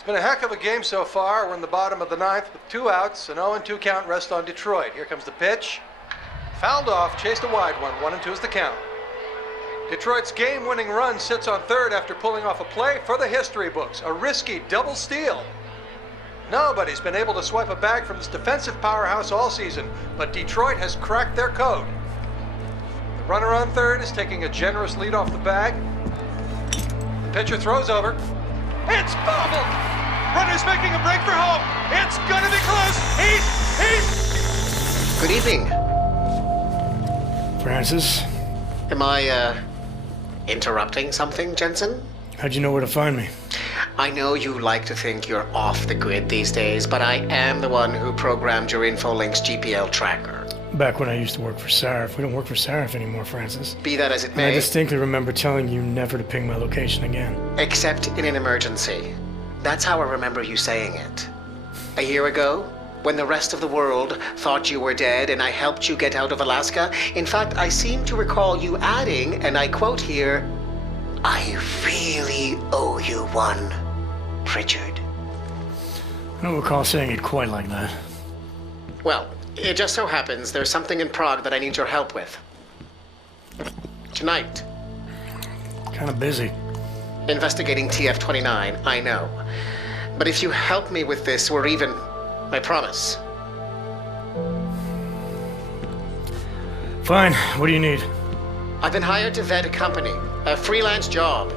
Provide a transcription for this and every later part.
It's been a heck of a game so far. We're in the bottom of the ninth with 2 outs, an 0-2 count rest on Detroit. Here comes the pitch. Fouled off, chased a wide one. 1-2 is the count. Detroit's game-winning run sits on third after pulling off a play for the history books. A risky double steal. Nobody's been able to swipe a bag from this defensive powerhouse all season, but Detroit has cracked their code. The runner on third is taking a generous lead off the bag. The pitcher throws over. It's bobbled! Runner's making a break for home. It's gonna be close. He's... Good evening. Francis? Am I, interrupting something, Jensen? How'd you know where to find me? I know you like to think you're off the grid these days, but I am the one who programmed your Infolink's GPL tracker. Back when I used to work for Sarif. We don't work for Sarif anymore, Francis. Be that as it And I may, distinctly remember telling you never to ping my location again. except in an emergency. That's how I remember you saying it. A year ago, when the rest of the world thought you were dead and I helped you get out of Alaska, in fact, I seem to recall you adding, and I quote here, "I really owe you one, Pritchard." I don't recall saying it quite like that. Well, it just so happens there's something in Prague that I need your help with. Tonight. Kinda busy. Investigating TF-29, I know. But if you help me with this, we're even. I promise. Fine, what do you need? I've been hired to vet a company, a freelance job.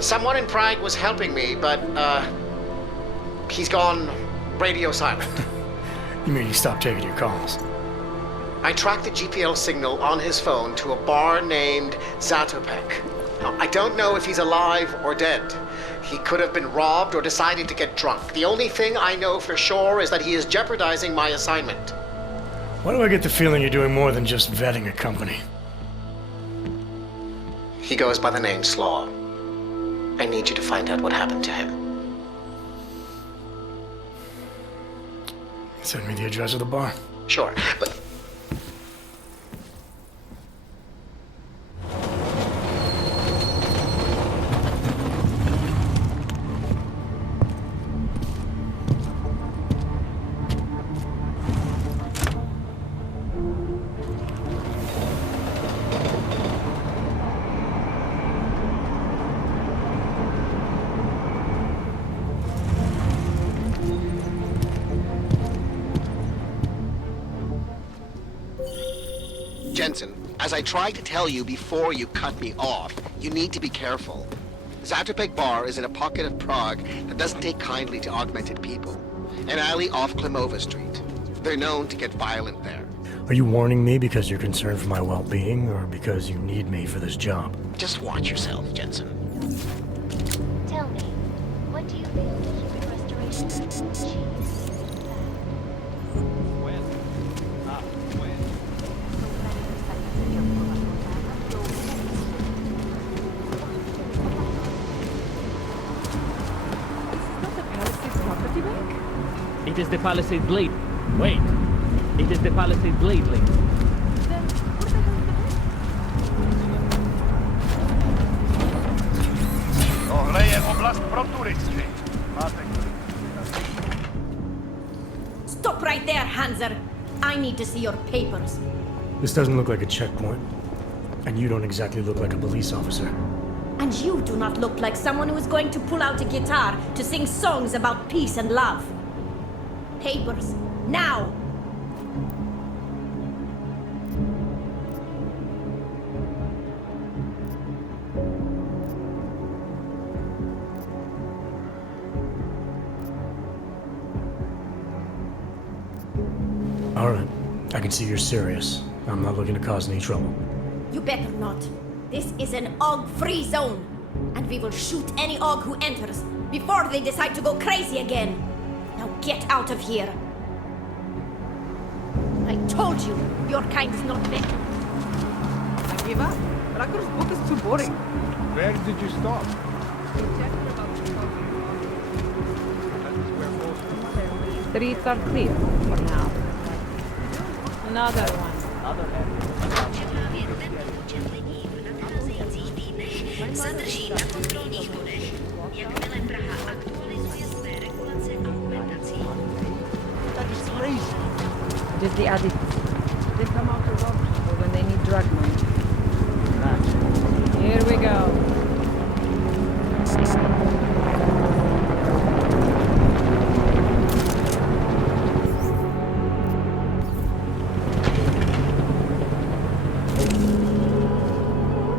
Someone in Prague was helping me, but, he's gone radio silent. You mean you stopped taking your calls? I tracked the GPL signal on his phone to a bar named Zatopek. Now, I don't know if he's alive or dead. He could have been robbed or decided to get drunk. The only thing I know for sure is that he is jeopardizing my assignment. Why do I get the feeling you're doing more than just vetting a company? He goes by the name Slaw. I need you to find out what happened to him. Send me the address of the bar. Sure, but... Jensen, as I tried to tell you before you cut me off, you need to be careful. Zatopek Bar is in a pocket of Prague that doesn't take kindly to augmented people. An alley off Klimova Street. They're known to get violent there. Are you warning me because you're concerned for my well-being, or because you need me for this job? Just watch yourself, Jensen. Tell me, what do you feel the human restoration achieves? It is the Palisade Blade. Wait. It is the Palisade Blade link. Then what the hell is Tohle je oblast pro turisty. Stop right there, Hanser! I need to see your papers. This doesn't look like a checkpoint. And you don't exactly look like a police officer. And you do not look like someone who is going to pull out a guitar to sing songs about peace and love. Papers, now! All right, I can see you're serious. I'm not looking to cause any trouble. You better not. This is an AUG-free zone, and we will shoot any AUG who enters before they decide to go crazy again. Now get out of here. I told you, your kind is not meant. I give up. Racker's book is too boring. Where did you stop? Streets are clear for now. Another one. Zadrží na kontrolních bodech. Jakmile Praha the addicts. They come out to rob people when they need drug money. Here we go.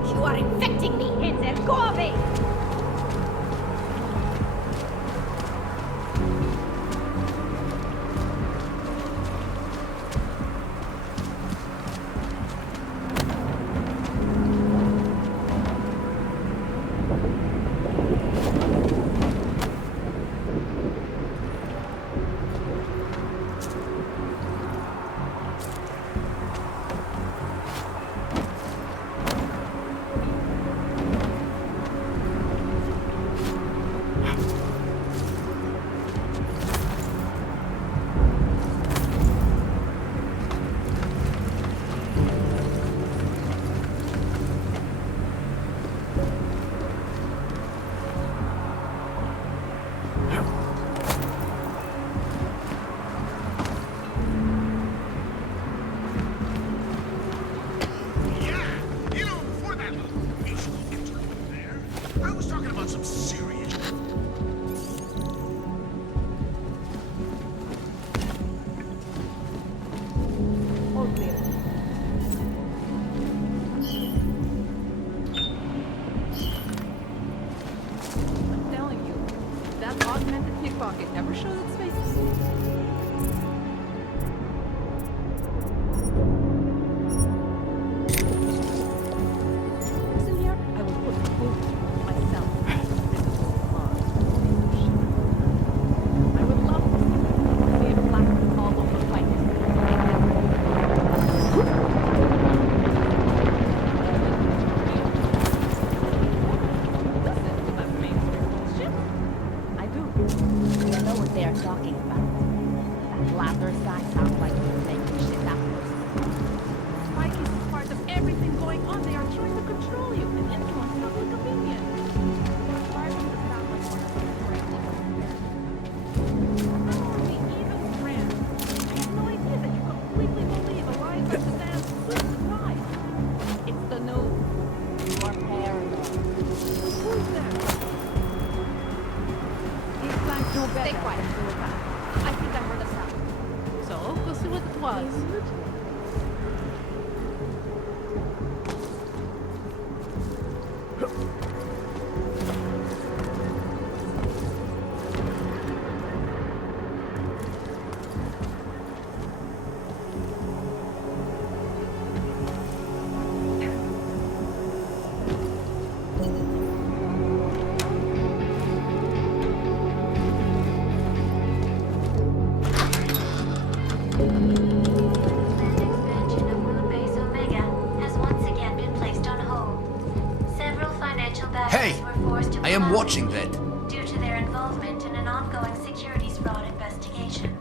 You are infecting me, Hansel. Go away! All clear. I'm telling you, that augmented pickpocket never shows its face. Listen here, I will put the boot myself. This is smart. I would love to see a black all over the fight. Listen to that mainstream bullshit. I do. I know what they are talking about. That latter side sounds like he's making shit up. Spike is part of everything going on. They are trying to control you and influence public opinion. Why does it sound like one of those crazy conspiracies? How are we even friends? I have no idea that you completely believe a lie by Suzanne's swift lie. It's the news. You are paranoid. Who's there? These plans know better. Stay quiet. than to look back. I think I heard a sound. So, we'll see what it was. Expansion of Moon Base Omega has once again been placed on hold. Several financial Hey! backers were forced to I am pull out watching that. due to their involvement in an ongoing securities fraud investigation.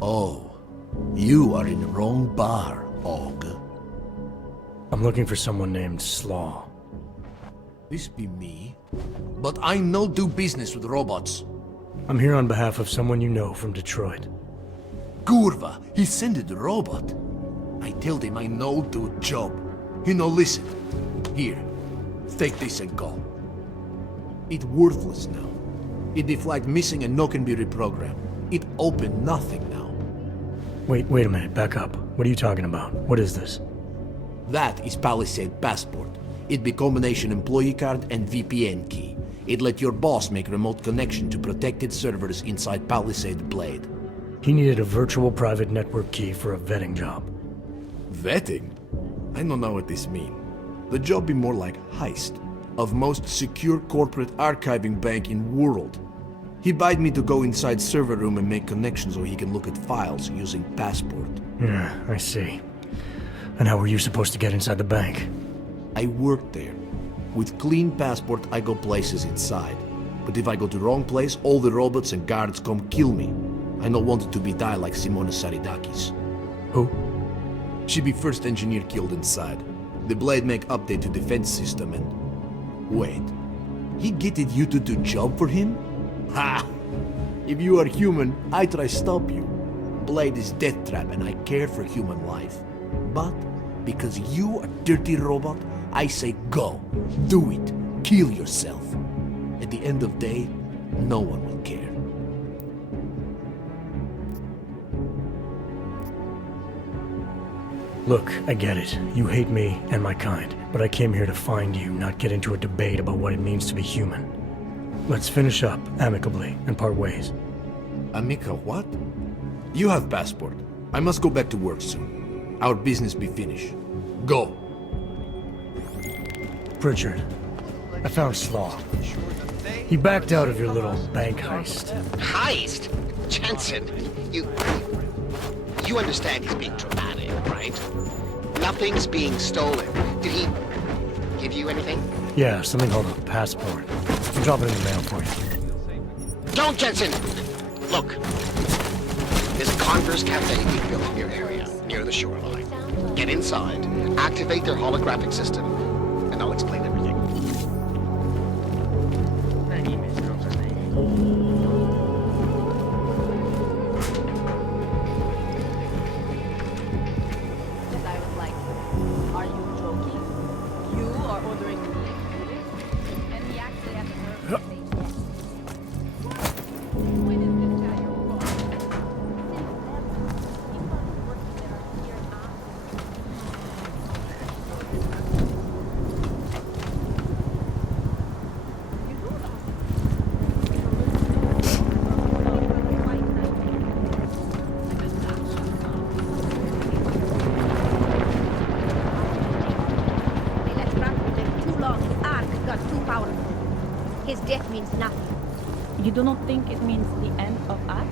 Oh, you are in the wrong bar, Og. I'm looking for someone named Slaw. This be me. But I no do business with robots. I'm here on behalf of someone you know from Detroit. Kurva, he sent the robot. I told him I no do job. He no listen. Here, take this and go. It worthless now. It be flagged missing and no can be reprogrammed. It open nothing now. Wait a minute, back up. What are you talking about? What is this? That is Palisade Passport. It be combination employee card and VPN key. It let your boss make remote connection to protected servers inside Palisade Blade. He needed a virtual private network key for a vetting job. Vetting? I don't know what this mean. The job be more like heist of most secure corporate archiving bank in world. He bade me to go inside server room and make connections so he can look at files using Passport. Yeah, I see. And how were you supposed to get inside the bank? I worked there. With clean Passport, I go places inside. But if I go to wrong place, all the robots and guards come kill me. I don't want it to be die like Simona Saridakis. Who? She be first engineer killed inside. The Blade make update to defense system and... Wait. He getted you to do job for him? Ha! If you are human, I try stop you. Blade is death trap and I care for human life. But because you are dirty robot, I say go. Do it. Kill yourself. At the end of the day, no one will care. Look, I get it. You hate me and my kind, but I came here to find you, not get into a debate about what it means to be human. Let's finish up amicably and part ways. Amica, what? You have passport. I must go back to work soon. Our business be finished. Go. Pritchard, I found Slaw. He backed out of your little bank heist. Heist? Jensen, you understand he's being dramatic, right? Nothing's being stolen. Did he give you anything? Yeah, something called a passport. I'll drop it in the mail for you. Don't, Jensen! Look, there's a Converse cafe being built in your area, near the shoreline. Get inside, activate their holographic system, and I'll explain everything. And I was like, are you joking? You are ordering me? And he actually had the nerve to say yes. When is this guy your boss? Since then, he started working there a year after. You do that. They let Frankfurt live too long. The Ark got too powerful. His death means nothing. You do not think it means the end of Ark?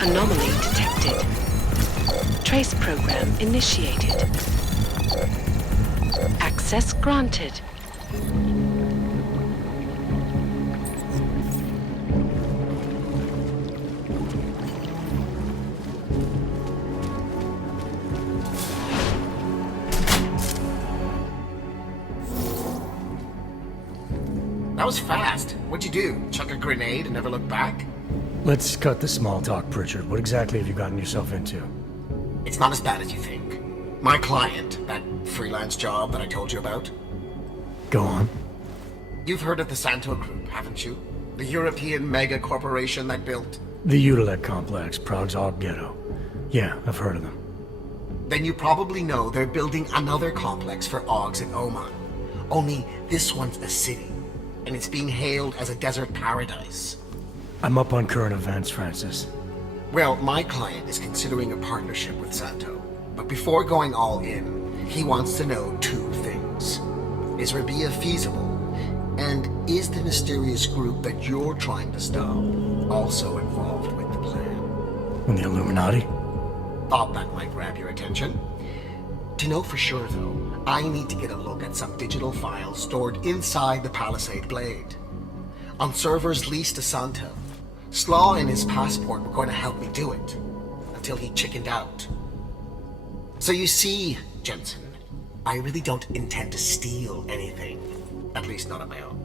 Anomaly detected. Trace program initiated. Access granted. That was fast. What'd you do? Chuck a grenade and never look back? Let's cut the small talk, Pritchard. What exactly have you gotten yourself into? It's not as bad as you think. My client, that freelance job that I told you about. Go on. You've heard of the Santo Group, haven't you? The European mega corporation that built... The Utilec complex, Prague's Og ghetto. Yeah, I've heard of them. Then you probably know they're building another complex for Augs in Oman. Only this one's a city, and it's being hailed as a desert paradise. I'm up on current events, Francis. Well, my client is considering a partnership with Santo. But before going all in, he wants to know two things. Is Rabia feasible? And is the mysterious group that you're trying to stop also involved with the plan? And the Illuminati? Thought that might grab your attention. To know for sure, though, I need to get a look at some digital files stored inside the Palisade Blade. On servers leased to Santo, Slaw and his passport were going to help me do it, until he chickened out. So you see, Jensen, I really don't intend to steal anything. At least not on my own.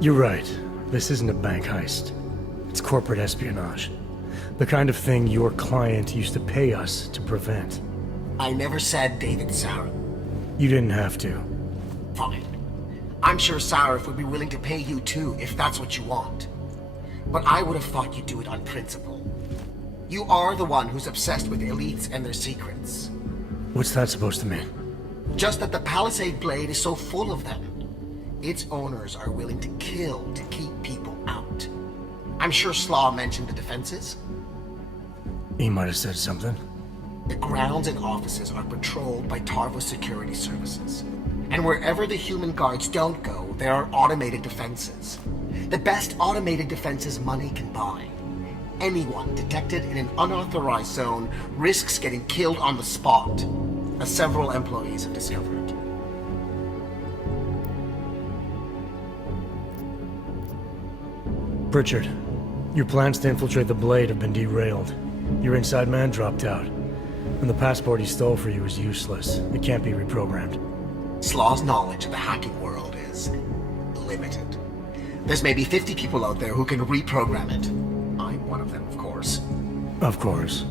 You're right. This isn't a bank heist. It's corporate espionage. The kind of thing your client used to pay us to prevent. I never said David Sarif. You didn't have to. Fine. I'm sure Sarif would be willing to pay you too, if that's what you want. But I would have thought you'd do it on principle. You are the one who's obsessed with elites and their secrets. What's that supposed to mean? Just that the Palisade Blade is so full of them. Its owners are willing to kill to keep people out. I'm sure Slaw mentioned the defenses. He might have said something. The grounds and offices are patrolled by Tarva security services. And wherever the human guards don't go, there are automated defenses. The best automated defenses money can buy. Anyone detected in an unauthorized zone risks getting killed on the spot, as several employees have discovered. Pritchard, your plans to infiltrate the Blade have been derailed. Your inside man dropped out. And the passport he stole for you is useless. It can't be reprogrammed. Slaw's knowledge of the hacking world is limited. There's maybe 50 people out there who can reprogram it. I'm one of them, of course. Of course.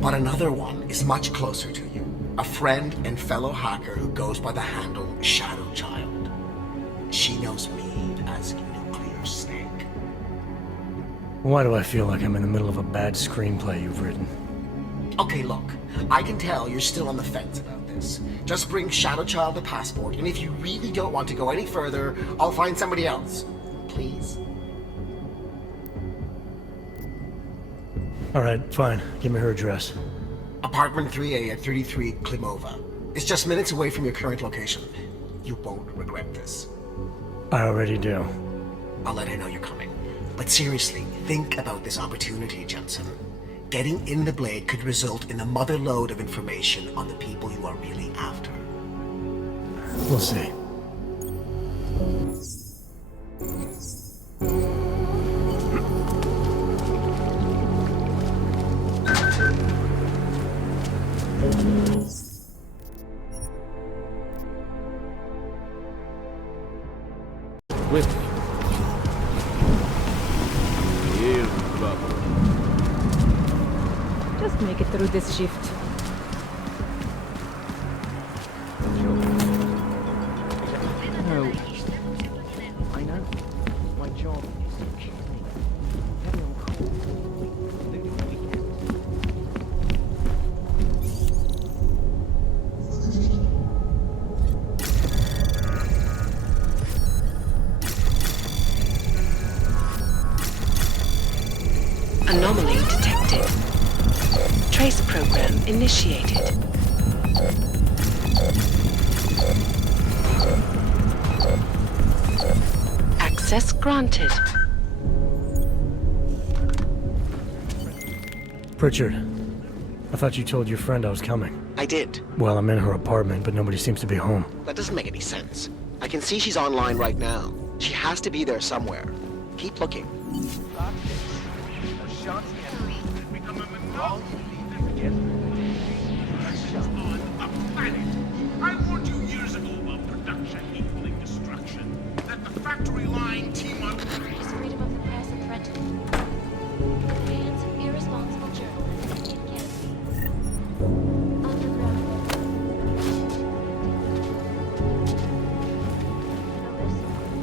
But another one is much closer to you. A friend and fellow hacker who goes by the handle Shadow Child. She knows me as Nuclear Snake. Why do I feel like I'm in the middle of a bad screenplay you've written? Okay, look. I can tell you're still on the fence about this. Just bring Shadow Child the passport, and if you really don't want to go any further, I'll find somebody else. Please? Alright, fine. Give me her address. Apartment 3A at 33 Klimova. It's just minutes away from your current location. You won't regret this. I already do. I'll let her know you're coming. But seriously, think about this opportunity, Jensen. Getting in the Blade could result in a mother lode of information on the people you are really after. We'll see. With me. Here's trouble. Just make it through this shift. No. I know. My job is to kill me. Very on call. Including weekends. Anomaly detected. Trace program initiated. Access granted. Pritchard, I thought you told your friend I was coming. I did. Well, I'm in her apartment, but nobody seems to be home. That doesn't make any sense. I can see she's online right now. She has to be there somewhere. Keep looking. factory line team up. Is freedom of the press a threat to them? In the hands of irresponsible journalists, it can be. Underground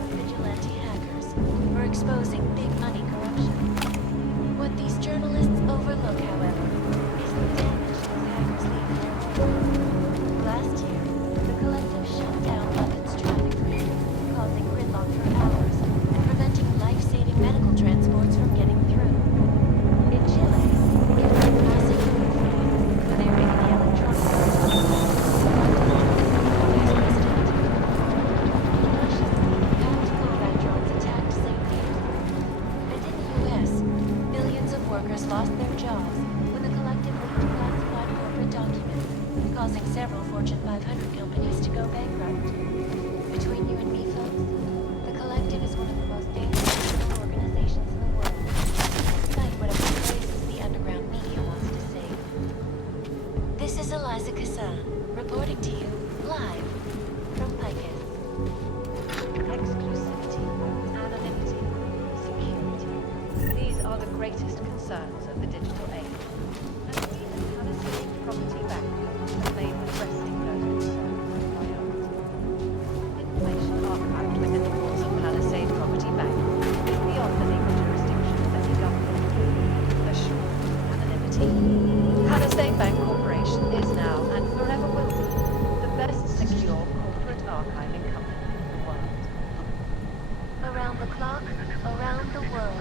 vigilante hackers for exposing big money corruption. What these journalists overlook, however, is the damage these hackers leave in their wake. Last year, the collective shut down London's traffic grid, causing gridlock for hours and preventing life-saving medical transports from getting through. In Chile, it was a massive move, clearing the electronic workers lost their jobs when the collective leaked classified corporate documents, causing several Fortune 500 companies to go bankrupt. Between you and me, folks, the collective is one of the most dangerous criminal organizations in the world, despite whatever phrases the underground media wants to say. This is Eliza Cassan, reporting to you, live, from Picus. Exclusivity, anonymity, security. These are the greatest concerns of the digital age. And even Palisade Property Bank has made addressing those concerns a priority. Information archived within the walls of Palisade Property Bank is beyond the legal jurisdiction of any government. Assured anonymity. Palisade Bank Corporation is now and forever will be the best secure corporate archiving company in the world. Around the clock, around the world.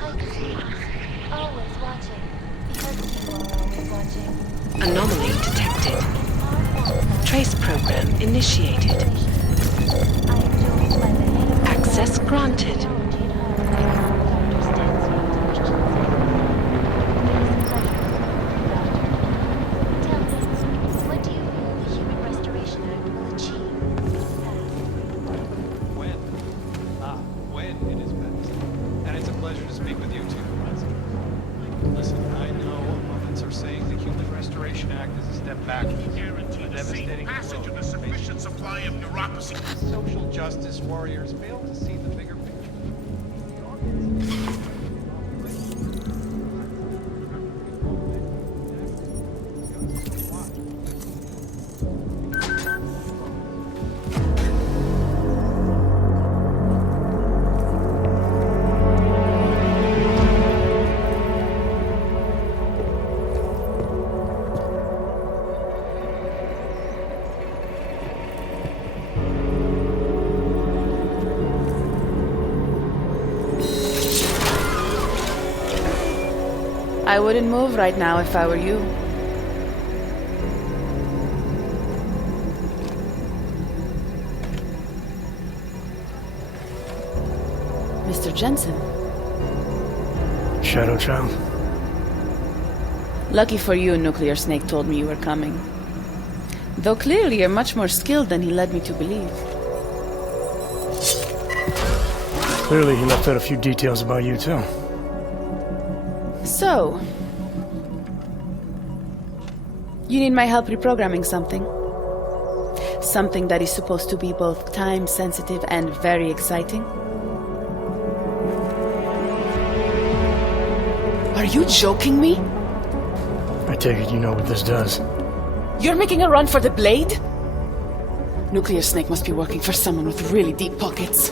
Picus News. Always watching. Because you are always watching. Anomaly detected. Trace program initiated. Access granted. Tell me, what do you feel the Human Restoration Act will achieve if it's passed? When it is passed. And it's a pleasure to speak with you too, Eliza. Listen, I know opponents are saying the Human Restoration Act is a step back. Guarantee the safe passage of a sufficient supply of bureaucracy. Social justice warriors fail to see the bigger picture. I wouldn't move right now if I were you. Mr. Jensen. Shadow Child. Lucky for you, Nuclear Snake told me you were coming. Though clearly you're much more skilled than he led me to believe. Clearly he left out a few details about you too. So, you need my help reprogramming something. Something that is supposed to be both time-sensitive and very exciting. Are you joking me? I take it you know what this does. You're making a run for the blade? Nuclear Snake must be working for someone with really deep pockets.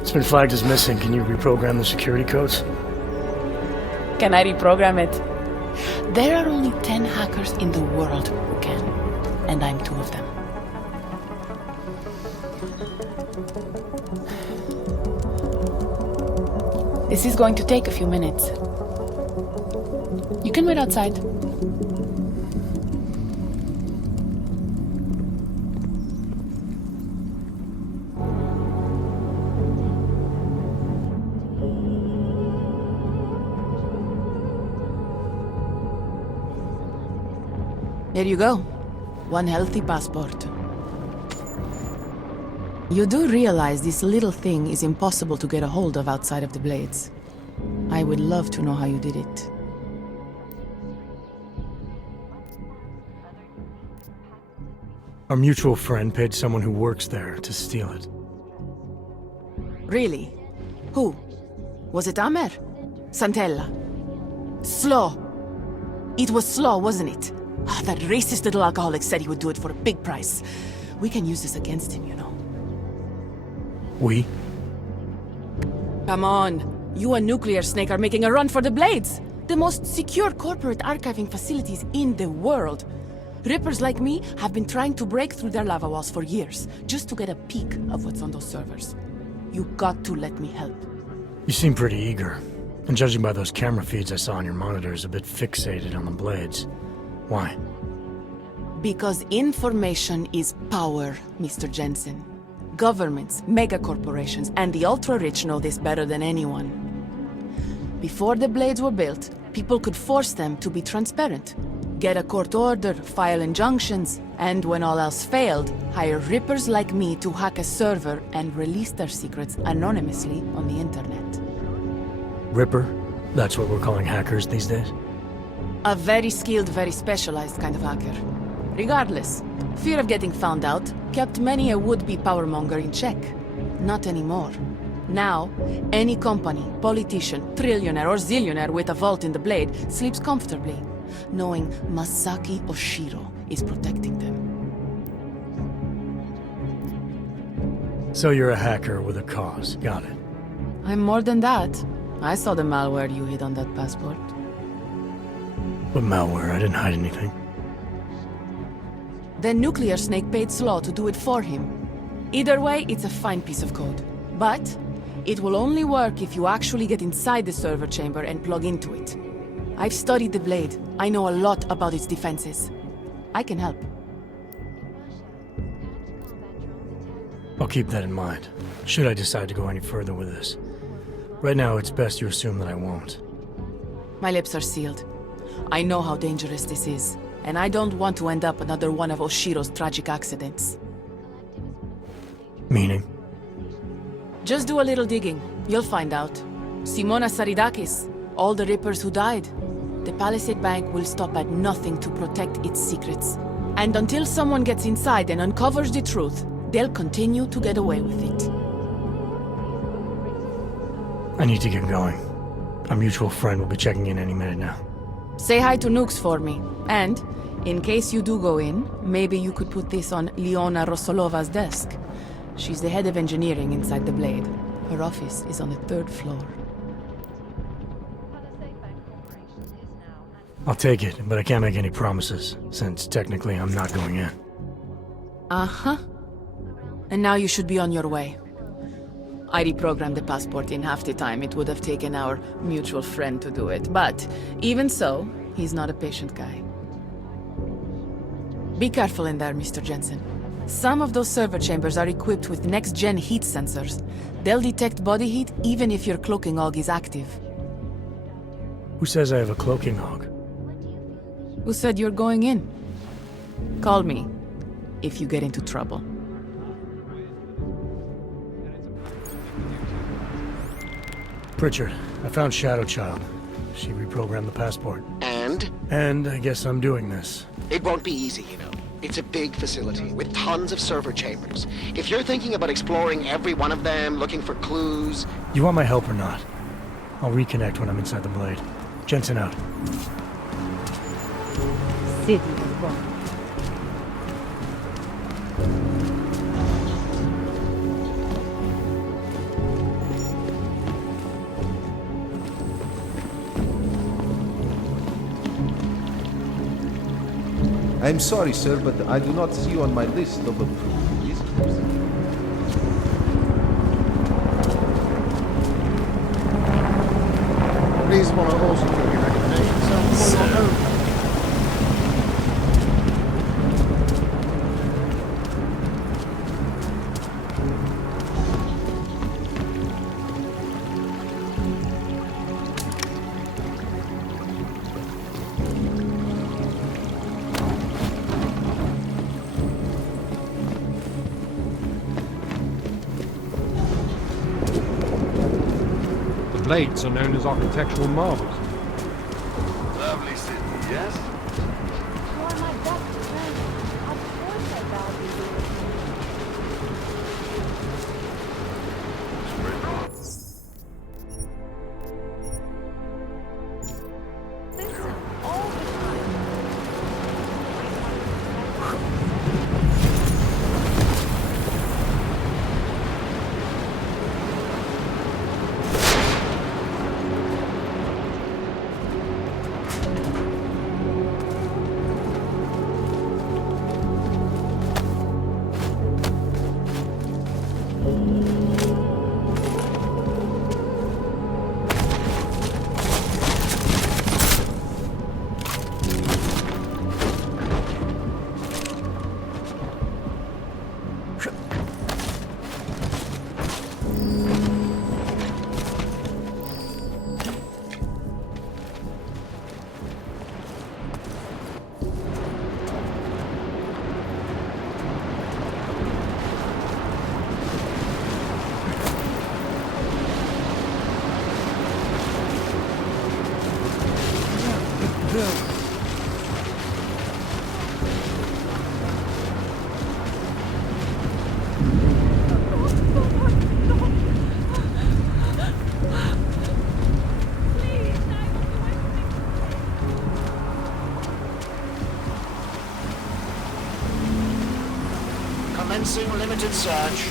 It's been flagged as missing. Can you reprogram the security codes? Can I reprogram it? There are only 10 hackers in the world who can, and I'm 2 of them. This is going to take a few minutes. You can wait outside. Here you go. 1 healthy passport. You do realize this little thing is impossible to get a hold of outside of the Blades. I would love to know how you did it. Our mutual friend paid someone who works there to steal it. Really? Who? Was it Amer? Santella? Slow. It was Slow, wasn't it? Ah, that racist little alcoholic said he would do it for a big price. We can use this against him, you know. We? Come on. You and Nuclear Snake are making a run for the Blades. The most secure corporate archiving facilities in the world. Rippers like me have been trying to break through their lava walls for years, just to get a peek of what's on those servers. You got to let me help. You seem pretty eager. And judging by those camera feeds I saw on your monitors, a bit fixated on the Blades. Why? Because information is power, Mr. Jensen. Governments, megacorporations, and the ultra-rich know this better than anyone. Before the Blades were built, people could force them to be transparent. Get a court order, file injunctions, and when all else failed, hire rippers like me to hack a server and release their secrets anonymously on the internet. Ripper? That's what we're calling hackers these days? A very skilled, very specialized kind of hacker. Regardless, fear of getting found out kept many a would-be powermonger in check. Not anymore. Now, any company, politician, trillionaire or zillionaire with a vault in the Blade sleeps comfortably, knowing Masaki Oshiro is protecting them. So you're a hacker with a cause. Got it. I'm more than that. I saw the malware you hid on that passport. But malware, I didn't hide anything. Then Nuclear Snake paid Slaw to do it for him. Either way, it's a fine piece of code. But it will only work if you actually get inside the server chamber and plug into it. I've studied the Blade. I know a lot about its defenses. I can help. I'll keep that in mind, should I decide to go any further with this. Right now, it's best you assume that I won't. My lips are sealed. I know how dangerous this is, and I don't want to end up another one of Oshiro's tragic accidents. Meaning? Just do a little digging. You'll find out. Simona Saridakis, all the Rippers who died. The Palisade Bank will stop at nothing to protect its secrets. And until someone gets inside and uncovers the truth, they'll continue to get away with it. I need to get going. Our mutual friend will be checking in any minute now. Say hi to Nukes for me. And, in case you do go in, maybe you could put this on Leona Rosolova's desk. She's the head of engineering inside the Blade. Her office is on the 3rd floor. I'll take it, but I can't make any promises, since technically I'm not going in. Uh-huh. And now you should be on your way. I reprogrammed the passport in half the time it would have taken our mutual friend to do it. But, even so, he's not a patient guy. Be careful in there, Mr. Jensen. Some of those server chambers are equipped with next-gen heat sensors. They'll detect body heat even if your cloaking og is active. Who says I have a cloaking og? Who said you're going in? Call me if you get into trouble. Pritchard, I found Shadow Child. She reprogrammed the passport. And? And I guess I'm doing this. It won't be easy, you know. It's a big facility with tons of server chambers. If you're thinking about exploring every one of them, looking for clues... You want my help or not? I'll reconnect when I'm inside the Blade. Jensen out. City is gone. I'm sorry, sir, but I do not see you on my list of approved visitors. Please follow all security recommendations. Follow The Blades are known as architectural marvels. Lovely city, yes? You are my best friend. Of course I value you. Spread Commencing limited search.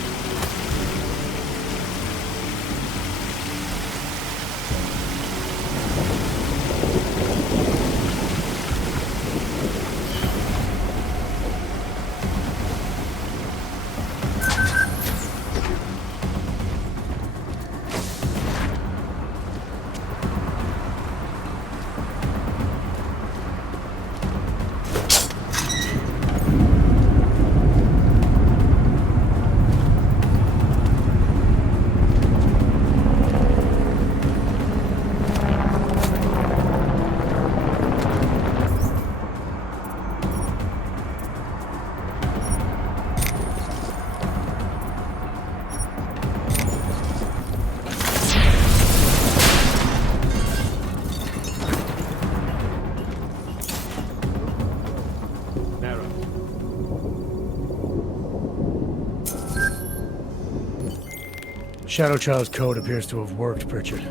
Shadow Child's code appears to have worked, Pritchard.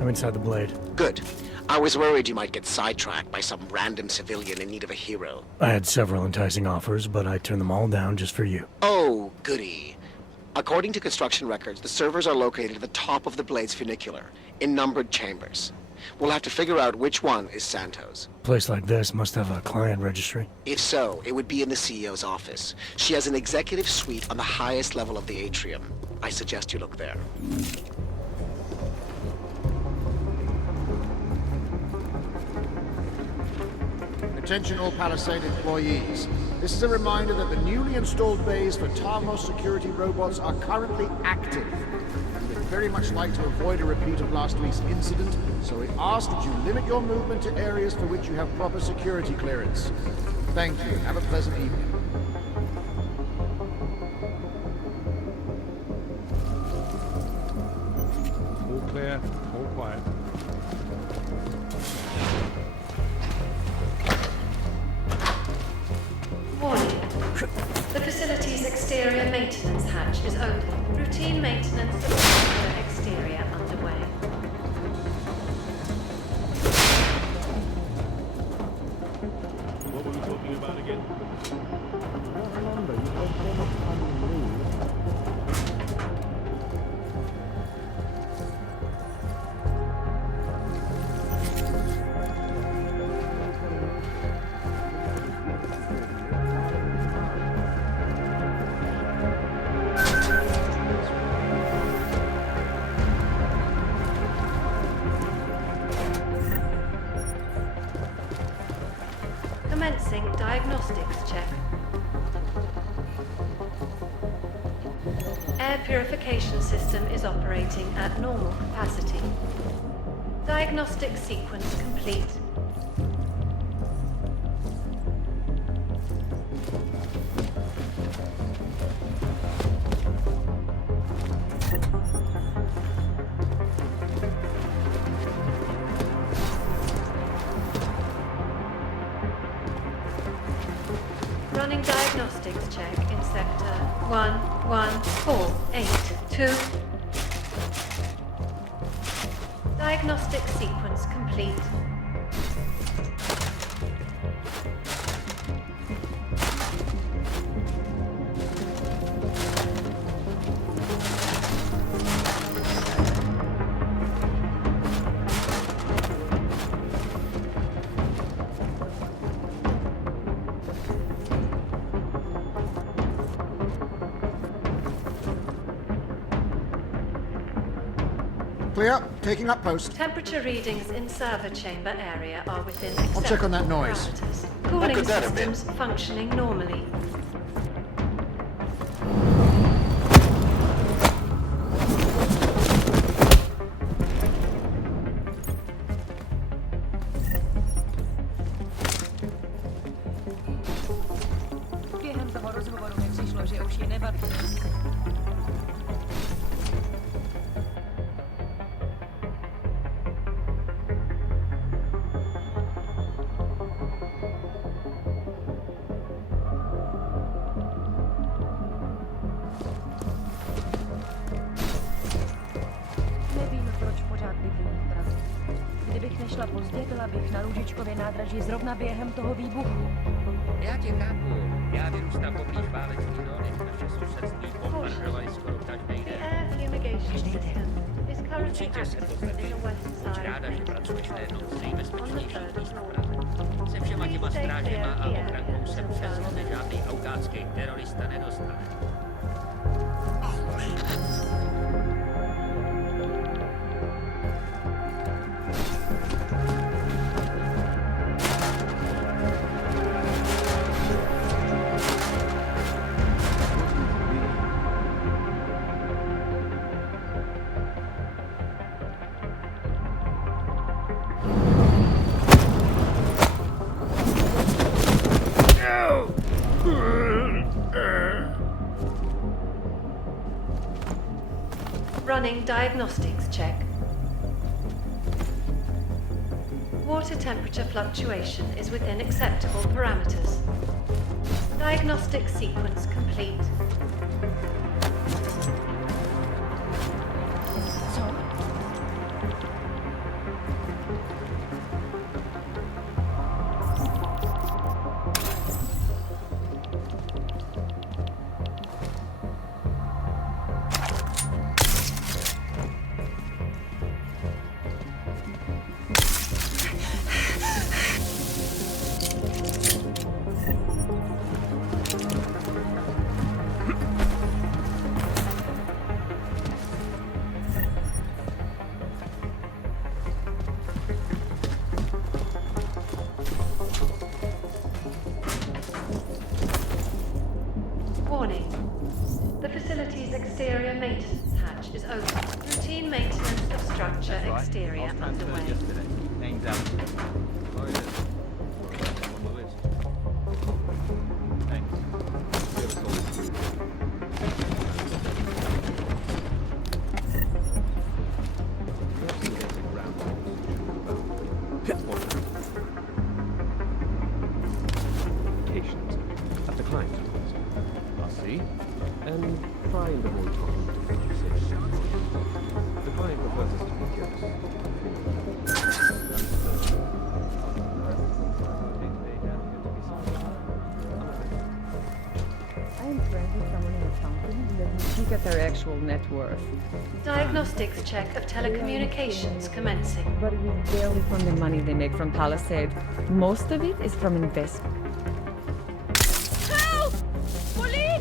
I'm inside the blade. Good. I was worried you might get sidetracked by some random civilian in need of a hero. I had several enticing offers, but I turned them all down just for you. Oh, goody. According to construction records, the servers are located at the top of the blade's funicular, in numbered chambers. We'll have to figure out which one is Santos. A place like this must have a client registry. If so, it would be in the CEO's office. She has an executive suite on the highest level of the atrium. I suggest you look there. Attention all Palisade employees. This is a reminder that the newly installed bays for Tarmos security robots are currently active. We would very much like to avoid a repeat of last week's incident, so we ask that you limit your movement to areas for which you have proper security clearance. Thank you. Have a pleasant evening. All clear, all quiet. Warning. The facility's exterior maintenance hatch is open. Routine maintenance of the exterior underway. What were we talking about again? Commencing diagnostics check. Air purification system is operating at normal capacity. Diagnostic sequence complete. Running diagnostics check in sector 11482. Diagnostic sequence complete. Clear. Taking up post. Temperature readings in server chamber area are within acceptable I'll check on that noise. parameters. What Cooling could that have been? systems functioning normally. Během toho rozhovoru mi přišlo, že už ji nebaví. Nevím, proč pořád bydlím v Praze. Kdybych nešla pozdě, byla bych na Růžičkově nádraží zrovna během toho výbuchu. Já tě chápu. Já vyrůstám poblíž válečných zóny. currently active in the west side of the control on the 3rd of November. Please stay clear of the area until further. Running diagnostics check. Water temperature fluctuation is within acceptable parameters. Diagnostic sequence complete. Warning. The facility's exterior maintenance hatch is open. Routine maintenance of structure exterior underway. Name's Alex. Oh, it is. On the list. Thanks. We have a solid Patient at the client's request. I see. And try and avoid talking to conversation. The client prefers us to be careless. I am friends with someone in accounting. Let me peek at their actual net worth. Diagnostics check of telecommunications commencing. But it is barely from the money they make from Palisade. Most of it is from investment. Help! Police!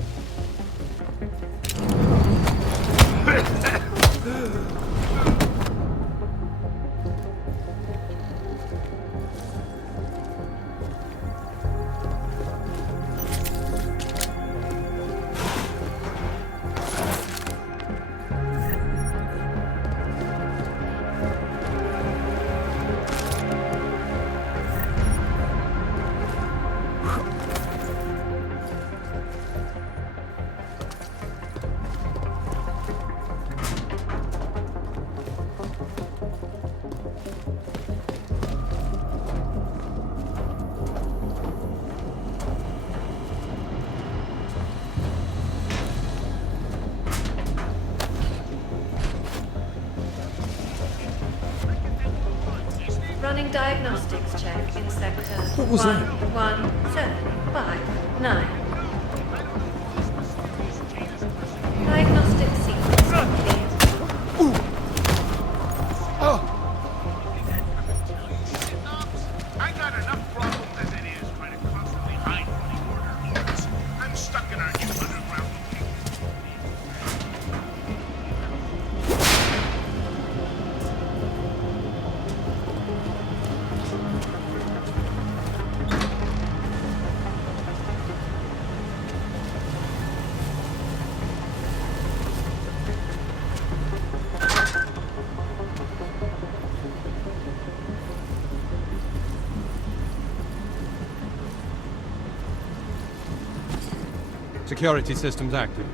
Running diagnostics check in sector What was that? 11759. Diagnostic sequence complete. I got enough problems as it is trying to constantly hide from the order. I'm stuck in our new underground Security systems active.